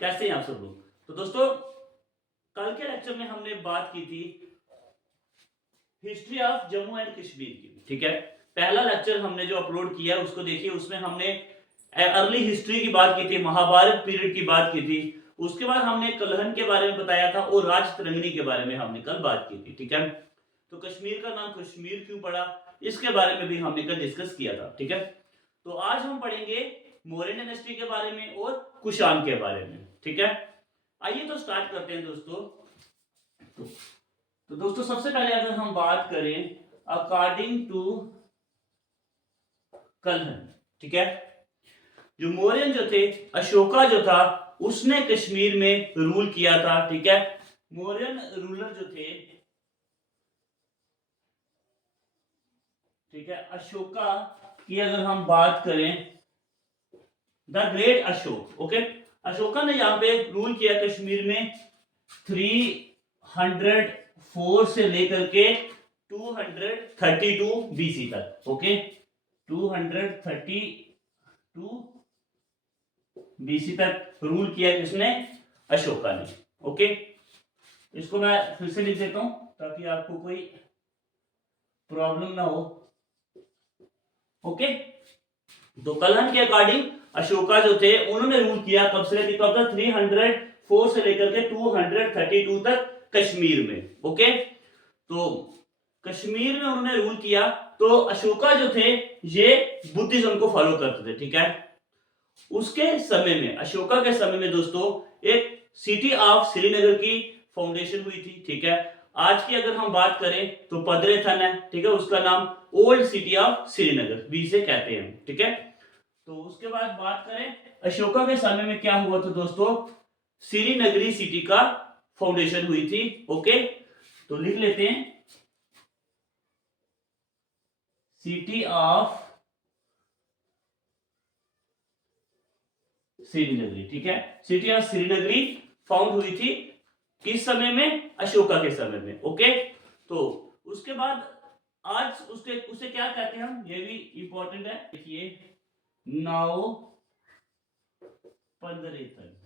कैसे हैं आप सब लोग। तो दोस्तों, कल के लेक्चर में हमने बात की थी history of Jammu and Kashmir की। ठीक है, पहला लेक्चर हमने जो अपलोड किया है उसको देखिए। उसमें हमने अर्ली हिस्ट्री की बात की थी, महाभारत पीरियड की बात की थी। उसके बाद हमने कलहन के बारे में बताया था और राज तरंगिणी के बारे में हमने कल बात की थी। ठीक है, तो कश्मीर का नाम कश्मीर क्यों पड़ा, इसके बारे में भी हमने कल डिस्कस किया था। ठीक है, तो आज हम पढ़ेंगे मौर्य डायनेस्टी के बारे में और कुषाण के बारे में। ठीक है, आइए तो स्टार्ट करते हैं दोस्तों। तो दोस्तों, सबसे पहले अगर हम बात करें अकॉर्डिंग टू कलहन, ठीक है, जो मौर्यन जो थे, अशोका जो था उसने कश्मीर में रूल किया था। ठीक है, मौर्यन रूलर जो थे, ठीक है, अशोका की अगर हम बात करें, the great Ashok. Okay, Ashoka ने यहाँ पे रूल किया कश्मीर में 304 से लेकर के 232 बीसी तक। ओके, 232 बीसी तक रूल किया किसने, अशोका ने। ओके, इसको मैं फिर से लिख देता हूं ताकि आपको कोई प्रॉब्लम ना हो। ओके, तो कलहन के अकॉर्डिंग अशोका जो थे उन्होंने रूल किया कब से लेकर कब तक, 304 से लेकर के 232 तक कश्मीर में। ओके, तो कश्मीर में उन्होंने रूल किया। तो अशोका जो थे ये बुद्धिज्म को फॉलो करते थे। ठीक है, उसके समय में, अशोका के समय में दोस्तों, एक सिटी ऑफ श्रीनगर की फाउंडेशन हुई थी। ठीक है, आज की अगर हम बात करें तो पदरेथन है। ठीक है, उसका नाम ओल्ड सिटी ऑफ श्रीनगर भी से कहते हैं। ठीक है, तो उसके बाद बात करें अशोका के समय में क्या हुआ था दोस्तों, श्रीनगरी सिटी का फाउंडेशन हुई थी। ओके, तो लिख लेते हैं सिटी ऑफ श्रीनगरी। ठीक है, सिटी ऑफ श्रीनगरी फाउंड हुई थी किस समय में, अशोका के समय में। ओके, तो उसके बाद आज उसके उसे क्या कहते हैं हम, ये भी इंपॉर्टेंट है, देखिए नाउ पदरेथन।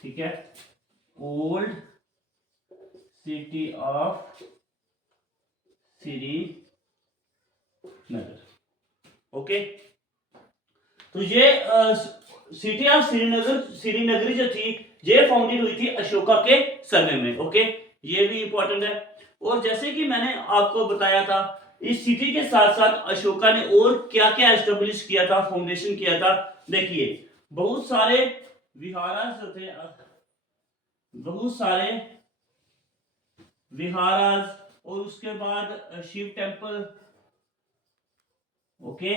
ठीक है, old city of Srinagar. Okay, तो ये सिटी ऑफ श्रीनगर, श्रीनगरी जो थी ये फाउंडेड हुई थी अशोका के समय में। ओके, ये भी इंपॉर्टेंट है। और जैसे कि मैंने आपको बताया था, इस सिटी के साथ साथ अशोका ने और क्या क्या एस्टेब्लिश किया था, फाउंडेशन किया था। देखिए, बहुत सारे विहारास जो थे, बहुत सारे विहारास, और उसके बाद शिव टेम्पल। ओके,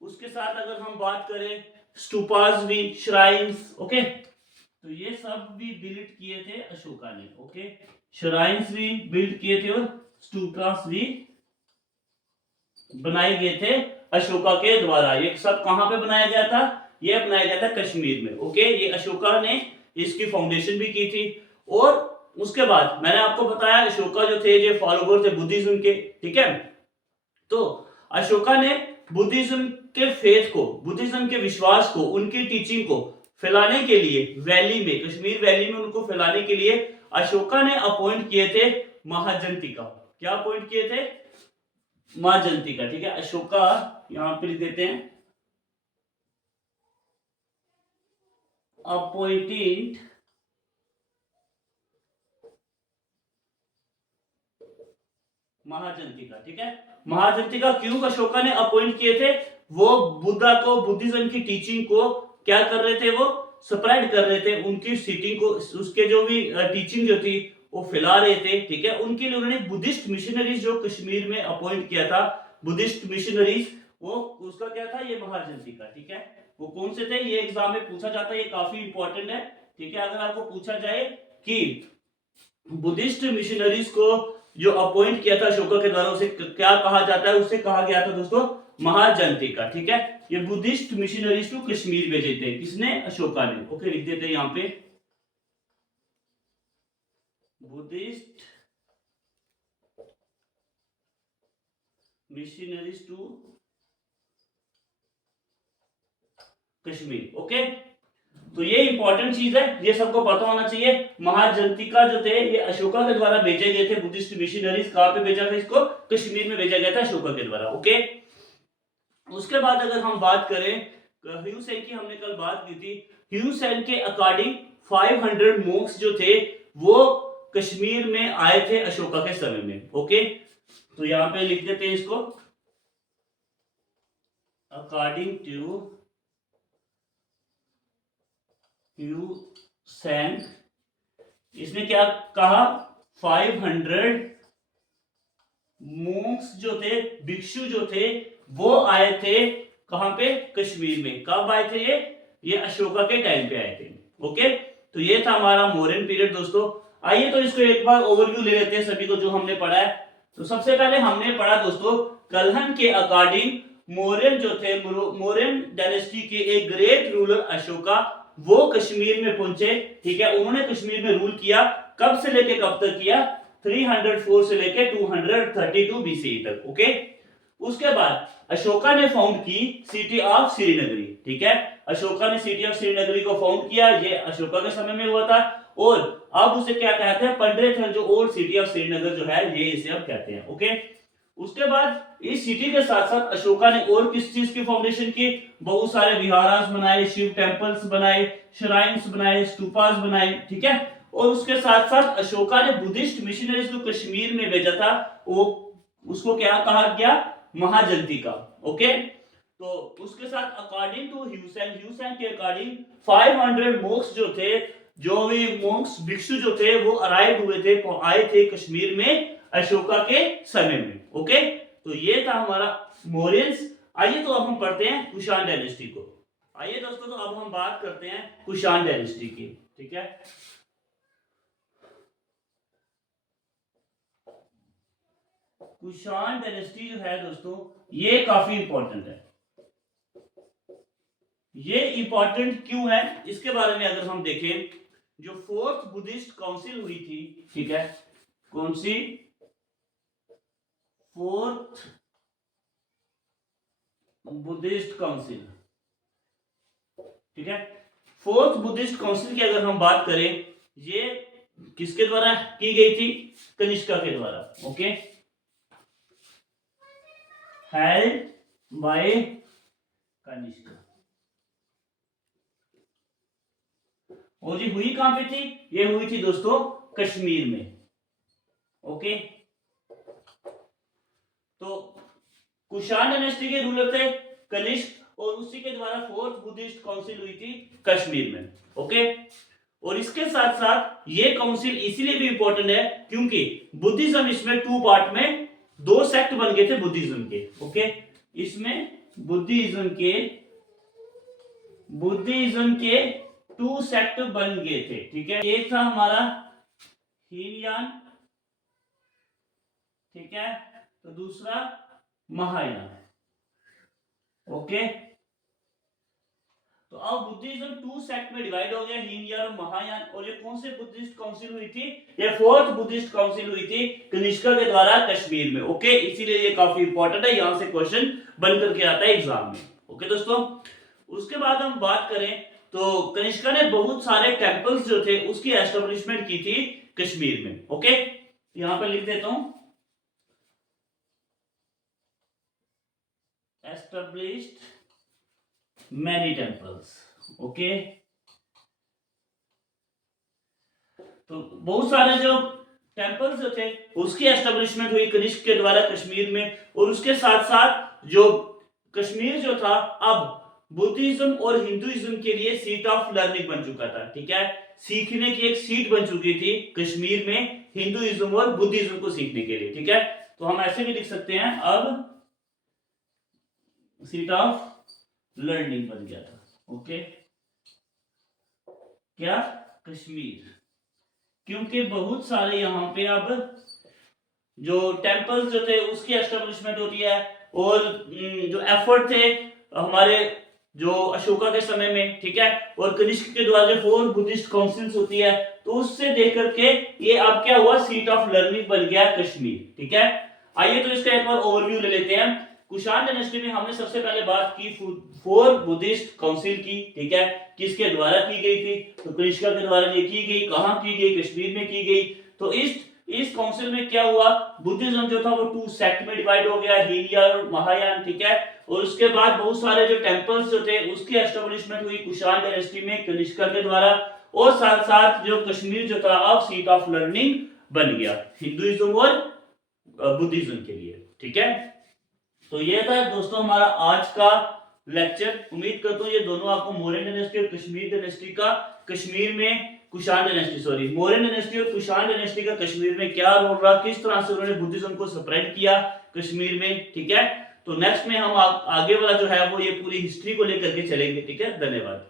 उसके साथ अगर हम बात करें स्टूपास भी, श्राइन्स। ओके, तो ये सब भी बिल्ड किए थे अशोका ने। ओके, श्राइन्स भी बिल्ड किए थे और स्टूपास भी बनाए गए थे अशोका के द्वारा। ये सब कहां पे बनाया गया था, ये बनाया गया था कश्मीर में। ओके, ये अशोका ने इसकी फाउंडेशन भी की थी। और उसके बाद मैंने आपको बताया अशोका जो थे ये फॉलोवर थे बुद्धिज्म के। ठीक है, तो अशोका ने बुद्धिज्म के फेथ को, बुद्धिज्म के विश्वास को, उनकी टीचिंग को फैलाने के लिए वैली में, कश्मीर वैली में उनको फैलाने के लिए अशोका ने अपॉइंट किए थे महाजंतिका। क्या अपॉइंट किए थे, महाजंतिका। ठीक है, अशोका यहां पे लिख देते हैं अपॉइंटेड महाजंतिका। ठीक है, महाजंतिका क्यों अशोका ने अपॉइंट किए थे, वो बुद्धा को, बुद्धिज्म की टीचिंग को क्या कर रहे थे, वो स्प्रेड कर रहे थे, उनकी सिटी को, उसके जो भी टीचिंग जो थी वो फैला रहे थे। ठीक है, उनके लिए उन्होंने बुद्धिस्ट मिशनरीज जो कश्मीर में अपॉइंट किया था, बुद्धिस्ट मिशनरीज, वो उसका क्या था, ये महाजंतिका। ठीक है, वो कौन से थे, ये एग्जाम में पूछा जाता है, ये काफी इंपॉर्टेंट है। ठीक है, अगर आपको पूछा जाए कि बुद्धिस्ट मिशनरीज को जो अपॉइंट किया था अशोका के द्वारा, उसे क्या कहा जाता है, उसे कहा गया था दोस्तों महाजंतिका। ठीक है, ये बुद्धिस्ट मिशनरीज को कश्मीर भेजे थे, किसने, अशोका ने। ओके, लिख देते हैं यहां पे Buddhist missionaries to Kashmir. Okay, तो ये इंपॉर्टेंट चीज है, ये सबको पता होना चाहिए। महाजंतिका जो थे ये अशोका के द्वारा भेजे गए थे बुद्धिस्ट मिशनरीज। कहां पे भेजा था इसको? कश्मीर में भेजा गया था अशोका के द्वारा। ओके, उसके बाद अगर हम बात करें ह्यू सेन की, हमने कल बात की थी। ह्यू सेन के अकॉर्डिंग 500 मोंक्स जो थे वो कश्मीर में आए थे अशोका के समय में। ओके, तो यहां पे लिख देते हैं इसको, अकॉर्डिंग टू ह्यू सेन। इसने क्या कहा? 500 मोंक्स जो थे, भिक्षु जो थे, वो आए थे कहां पे? कश्मीर में। कब आए थे ये अशोका के टाइम पे आए थे। ओके, तो ये था हमारा मौर्यन पीरियड दोस्तों। आइए तो इसको एक बार ओवरव्यू ले लेते हैं सभी को जो हमने पढ़ा है। तो सबसे पहले हमने पढ़ा दोस्तों, कलहन के अकॉर्डिंग मौर्यन जो थे, मौर्यन डायनेस्टी के एक ग्रेट रूलर अशोका, वो कश्मीर में पहुंचे। ठीक है, उन्होंने कश्मीर में रूल किया। कब से लेके कब तक किया? 304 से लेके 232 बीसी तक। ओके, उसके बाद अशोका ने फाउंड की सिटी ऑफ श्रीनगरी। ठीक है, अशोका ने सिटी ऑफ श्रीनगरी को फाउंड किया, ये अशोका के समय में हुआ था। और अब उसे क्या कहते हैं? पंडित जो ओल्ड सिटी ऑफ श्रीनगर जो है, ये इसे अब कहते हैं। ओके, उसके बाद इस सिटी के साथ साथ अशोका ने और किस चीज की फाउंडेशन की? बहुत सारे विहारास बनाए, शिव टेंपल्स बनाए, श्राइन्स बनाए, स्तूपास बनाए। ठीक है, और उसके साथ साथ अशोका ने बुद्धिस्ट मिशनरीज को कश्मीर में भेजा था। वो उसको क्या कहा गया? महाजंतिका। ओके, तो उसके साथ अकॉर्डिंग टू ह्यूसेन के अकॉर्डिंग 500 मोंक्स जो थे, जो भी मोंक्स भिक्षु जो थे, वो अराइव हुए थे, आए थे कश्मीर में अशोका के समय में। ओके, तो ये था हमारा मौर्यंस। आइए तो अब हम पढ़ते हैं कुषाण डायनेस्टी को। आइए दोस्तों, तो अब हम बात करते हैं कुषाण डायनेस्टी की। ठीक है, कुषाण डायनेस्टी जो है दोस्तों, ये काफी इंपॉर्टेंट है। ये इंपॉर्टेंट क्यों है इसके बारे में अगर हम देखें, जो फोर्थ बुद्धिस्ट काउंसिल हुई थी, ठीक है, कौन सी? Fourth Buddhist council. ठीक है, फोर्थ बुद्धिस्ट काउंसिल की अगर हम बात करें, ये किसके द्वारा की गई थी? कनिष्का के द्वारा। Okay, held by Kanishka. और ये हुई कहां पे थी? ये हुई थी दोस्तों कश्मीर में। ओके, तो कुषाण डायनेस्टी के रूलर थे कनिष्क, और उसी के द्वारा फोर्थ बुद्धिस्ट काउंसिल हुई थी कश्मीर में। ओके, और इसके साथ साथ ये काउंसिल इसीलिए भी इंपॉर्टेंट है क्योंकि बुद्धिज्म इसमें 2 पार्ट में 2 सेक्ट बन गए थे बुद्धिज्म के। ओके, इसमें बुद्धिज्म के 2 सेक्ट बन गए थे। ठीक है, एक था हमारा हीनयान, ठीक है, तो दूसरा महायान। ओके, तो अब बुद्धिज्म 2 सेक्ट में डिवाइड हो गया, हीनयान और महायान। और ये कौन से बुद्धिस्ट काउंसिल हुई थी? ये फोर्थ बुद्धिस्ट काउंसिल हुई थी कनिष्का के द्वारा कश्मीर में। ओके, इसीलिए ये काफी इंपॉर्टेंट है, यहां से क्वेश्चन बन करके आता है एग्जाम में। ओके दोस्तों, उसके बाद हम बात करें तो कनिष्का ने बहुत सारे टेंपल्स जो थे उसकी एस्टेब्लिशमेंट की थी कश्मीर में। ओके, यहां पर लिख देता हूं, established many temples। ओके, तो बहुत सारे जो टेंपल्स जो थे उसकी एस्टेब्लिशमेंट हुई कनिष्क के द्वारा कश्मीर में। और उसके साथ साथ जो कश्मीर जो था अब बुद्धिज्म और हिंदुइज्म के लिए सीट ऑफ लर्निंग बन चुका था। ठीक है, सीखने की एक सीट बन चुकी थी कश्मीर में हिंदुइज्म और बुद्धिज्म को सीखने के लिए। ठीक है, तो हम ऐसे भी लिख सकते हैं, अब सीट ऑफ लर्निंग बन गया था। ओके, क्या? कश्मीर, क्योंकि बहुत सारे यहाँ पे अब जो टेंपल्स जो थे उसकी एस्टेब्लिशमेंट होती है। और जो एफर्ट थे हमारे जो अशोका के समय में, ठीक है, और कनिष्क के द्वारा जो 4 बुद्धिस्ट काउंसिल्स होती है, तो उससे देख करके ये अब क्या हुआ? सीट ऑफ लर्निंग बन गया कश्मीर। ठीक है, आइए तो इसका एक बार ओवरव्यू ले लेते हैं। कुषाण डायनेस्टी में हमने सबसे पहले बात की फोर बुद्धिस्ट काउंसिल की, ठीक है, किसके द्वारा की गई थी, तो कनिष्का के द्वारा ये की गई, कहां की गई, कश्मीर में की गई। तो इस काउंसिल में क्या हुआ, बुद्धिज्म जो था वो टू सेक्ट में डिवाइड हो गया, हीनयान और महायान, ठीक है। और उसके बाद बहुत सारे जो टेंपल्स जो थे उसकी एस्टेब्लिशमेंट हुई कुषाण डायनेस्टी में कनिष्का के द्वारा, और साथ साथ जो कश्मीर जो था अब सीट ऑफ लर्निंग बन गया हिंदुइज्म और बुद्धिज्म के लिए, ठीक है। तो ये था दोस्तों हमारा आज का लेक्चर। उम्मीद करता हूँ ये दोनों आपको मौर्यन डायनेस्टी और कश्मीर डायनेस्टी का, कश्मीर में Kushan dynasty, sorry Mauryan dynasty और कुषाण डायनेस्टी का कश्मीर में क्या रोल रहा, किस तरह से उन्होंने बुद्धिज्म को स्प्रेड किया कश्मीर में, ठीक है। तो नेक्स्ट में हम आगे वाला जो है वो ये पूरी हिस्ट्री को लेकर के चलेंगे, ठीक है। धन्यवाद।